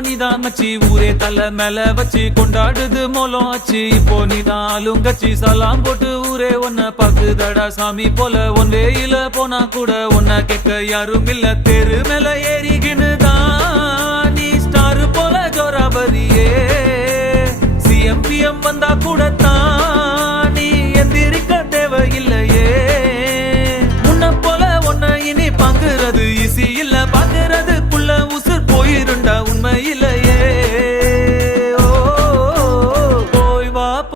நீதான் மச்சி ஊரே தலை மேல வச்சு கொண்டாடுது மோலம் ஆச்சு இப்போ நீதான் ஆளுங்கச்சி சலாம் போட்டு ஊரே உன்னை பாக்குதடா சாமி போல ஒன் வேயில போனா கூட உன்னை கேட்க யாரும் இல்ல தெரு மேல ஏறிகினுதான் நீ ஸ்டார் போல ஜோராபரியே சிஎம் பிஎம் வந்தா கூட